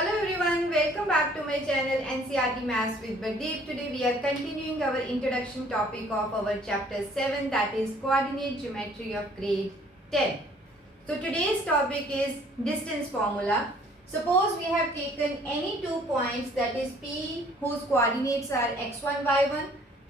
Hello everyone, welcome back to my channel NCRT Maths with Bardeep. Today we are continuing our introduction topic of our chapter 7, that is coordinate geometry of grade 10. So today's topic is distance formula. Suppose we have taken any two points, that is P whose coordinates are x1, y1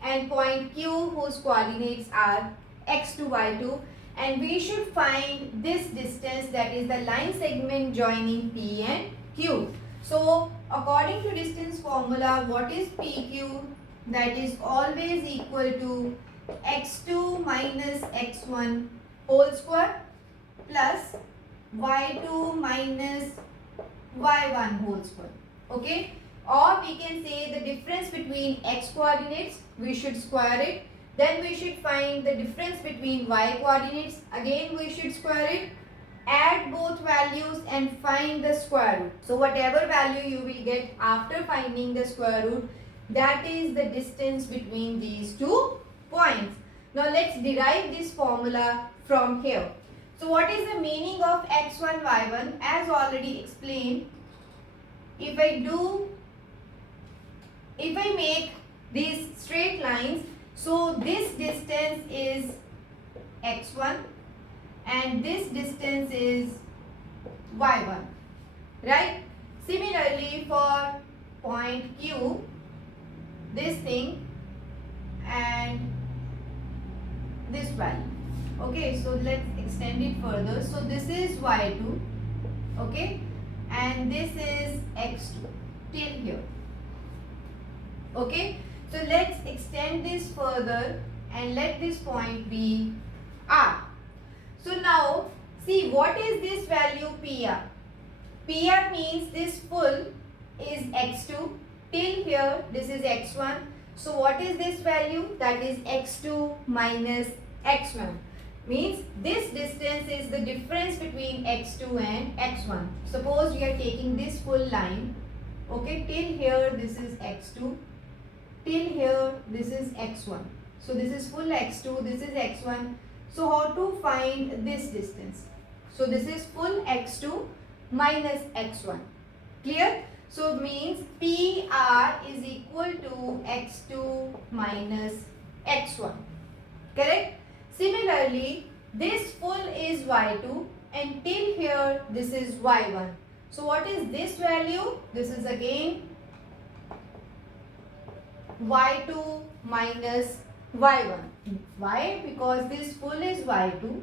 and point Q whose coordinates are x2, y2, and we should find this distance, that is the line segment joining P and Q. So according to distance formula, what is PQ? That is always equal to x2 minus x1 whole square plus y2 minus y1 whole square. Okay, or we can say the difference between x coordinates, we should square it. Then we should find the difference between y coordinates, again we should square it. Add both values and find the square root. So whatever value you will get after finding the square root, that is the distance between these two points. Now let's derive this formula from here. So what is the meaning of x1, y1? As already explained, if I make these straight lines, so this distance is x1 and this distance is y1, right? Similarly for point Q, this thing and this value. Okay, so let's extend it further. So this is y2, okay, and this is x2 till here. Okay, so let's extend this further and let this point be R. So now see, what is this value PR? PR means this full is x2 till here, this is x1. So what is this value? That is x2 minus x1. Means this distance is the difference between x2 and x1. Suppose we are taking this full line, okay, till here this is x2, till here this is x1. So this is full x2, this is x1. So how to find this distance? So this is full x2 minus x1. Clear? So means PR is equal to x2 minus x1. Correct? Similarly, this full is y2 and till here this is y1. So what is this value? This is again y2 minus y1. Why? Because this full is y2,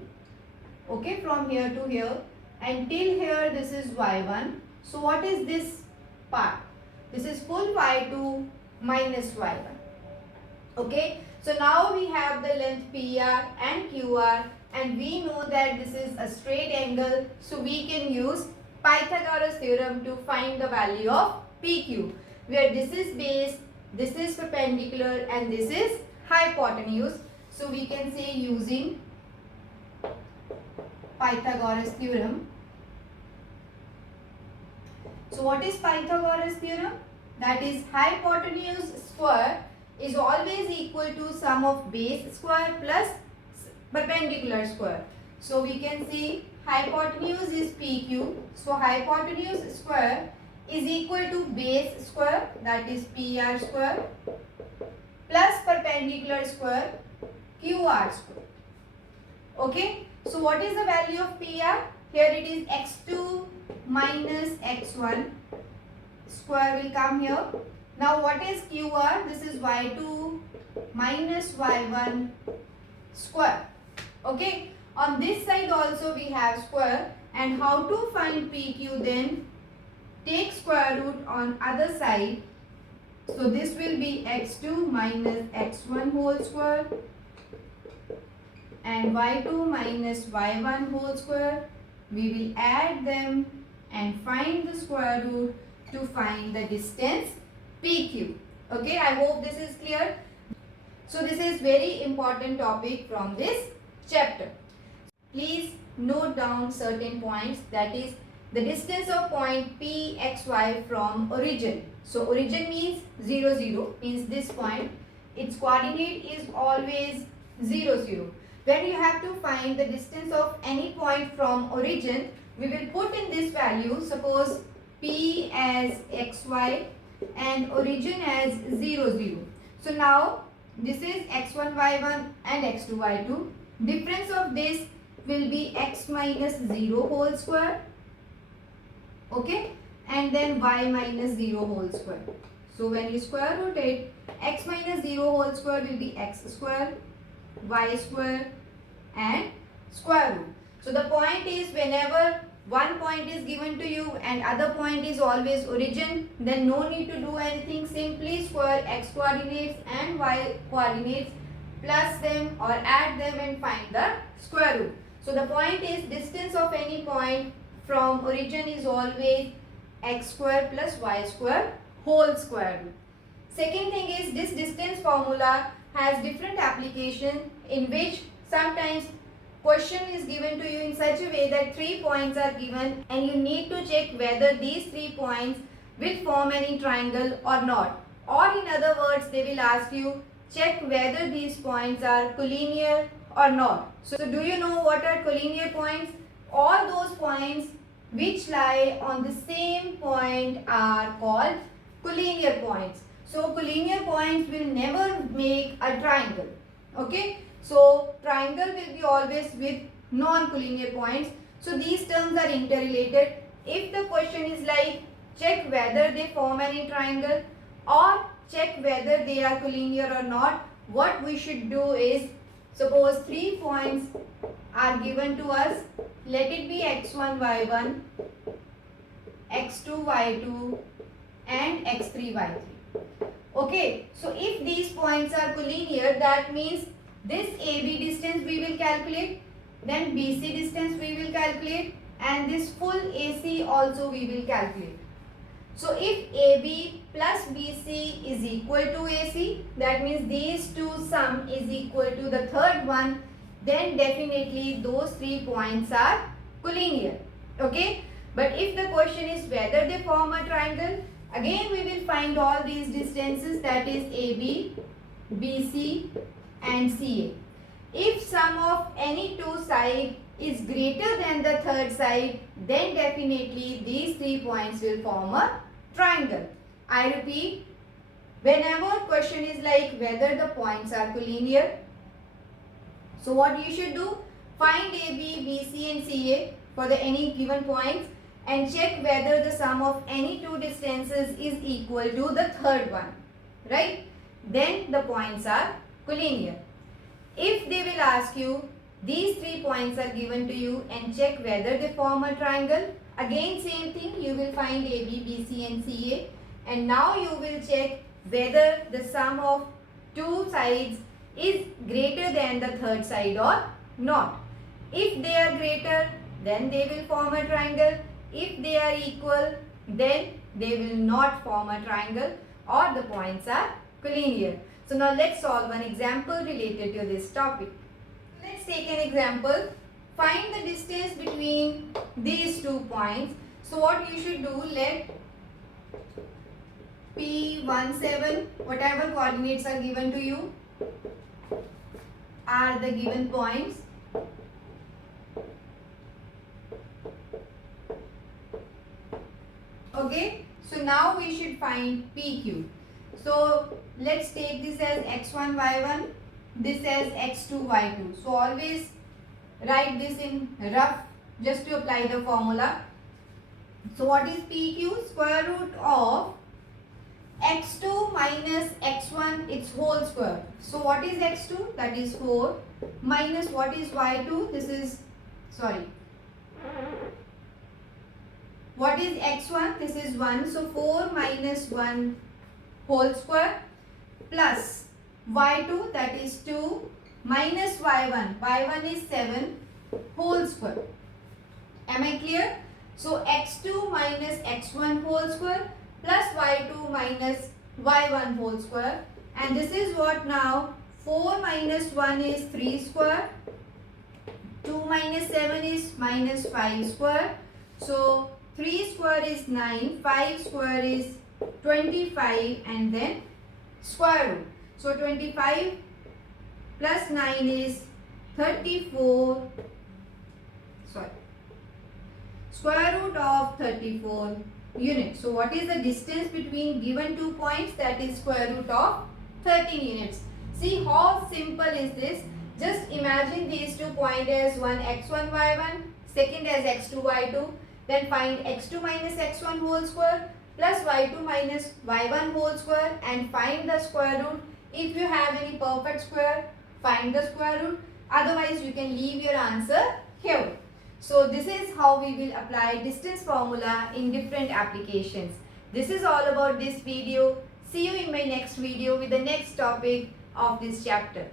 okay, from here to here, and till here this is y1. So what is this part? This is full y2 minus y1. Okay, so now we have the length PR and QR, and we know that this is a straight angle, so we can use Pythagoras theorem to find the value of PQ, where this is base, this is perpendicular, and this is hypotenuse. So we can say using Pythagoras theorem. So what is Pythagoras theorem? That is hypotenuse square is always equal to sum of base square plus perpendicular square. So we can see hypotenuse is PQ. So hypotenuse square is equal to base square, that is PR square, plus perpendicular square QR square. Okay, so what is the value of PR? Here it is x2 minus x1 square will come here. Now what is QR? This is y2 minus y1 square. Okay, on this side also we have square, and how to find PQ then? Take square root on other side. So this will be x2 minus x1 whole square and y2 minus y1 whole square. We will add them and find the square root to find the distance PQ. Okay, I hope this is clear. So this is very important topic from this chapter. Please note down certain points, that is the distance of point P, X, Y from origin. So origin means 0, 0, means this point. Its coordinate is always 0, 0. When you have to find the distance of any point from origin, we will put in this value. Suppose P as xy and origin as 0, 0. So now this is x1, y1 and x2, y2. Difference of this will be x minus 0 whole square. Okay, and then y minus 0 whole square. So when you square root it, x minus 0 whole square will be x square, y square and square root. So the point is, whenever one point is given to you and other point is always origin, then no need to do anything. Simply square x coordinates and y coordinates, plus them or add them and find the square root. So the point is, distance of any point from origin is always x square plus y square whole square root. Second thing is, this distance formula has different application, in which sometimes question is given to you in such a way that 3 points are given and you need to check whether these 3 points will form any triangle or not. Or in other words, they will ask you, check whether these points are collinear or not. So do you know what are collinear points? All those points which lie on the same point are called collinear points. So collinear points will never make a triangle. Okay. So triangle will be always with non-collinear points. So these terms are interrelated. If the question is like, check whether they form any triangle or check whether they are collinear or not, what we should do is, suppose 3 points are given to us. Let it be x1, y1, x2, y2 and x3, y3. Okay, so if these points are collinear, that means this AB distance we will calculate, then BC distance we will calculate, and this full AC also we will calculate. So if AB plus BC is equal to AC, that means these two sum is equal to the third one, then definitely those 3 points are collinear. Okay, but if the question is whether they form a triangle, again we will find all these distances, that is AB, BC and CA. If sum of any two sides is greater than the third side, then definitely these 3 points will form a triangle. I repeat, whenever question is like whether the points are collinear, so what you should do, find AB, BC and CA for the any given points and check whether the sum of any two distances is equal to the third one, right? Then the points are collinear. If they will ask you, these 3 points are given to you and check whether they form a triangle, again same thing, you will find AB, BC and CA, and now you will check whether the sum of two sides is greater than the third side or not. If they are greater, then they will form a triangle. If they are equal, then they will not form a triangle or the points are collinear. So now let's solve an example related to this topic. Let's take an example. Find the distance between these 2 points. So what you should do, let P17, whatever coordinates are given to you, are the given points. Okay, so now we should find PQ. So let's take this as x1, y1, this as x2, y2. So always write this in rough just to apply the formula. So what is PQ? Square root of x2 minus x1, its whole square. So what is x2? That is 4, minus what is y2? This is, sorry, what is x1? This is 1. So 4 minus 1 whole square plus y2, that is 2, minus y1. y1 is 7 whole square. Am I clear? So x2 minus x1 whole square plus y2 minus y1 whole square. And this is what now? 4 minus 1 is 3 square. 2 minus 7 is minus 5 square. So 3 square is 9, 5 square is 25 and then square root. So 25 plus 9 is 34, sorry, square root of 34 units. So what is the distance between given 2 points? That is square root of 13 units. See how simple is this. Just imagine these 2 points as one x1 y1, second as x2 y2. Then find x2 minus x1 whole square plus y2 minus y1 whole square and find the square root. If you have any perfect square, find the square root. Otherwise, you can leave your answer here. So this is how we will apply distance formula in different applications. This is all about this video. See you in my next video with the next topic of this chapter.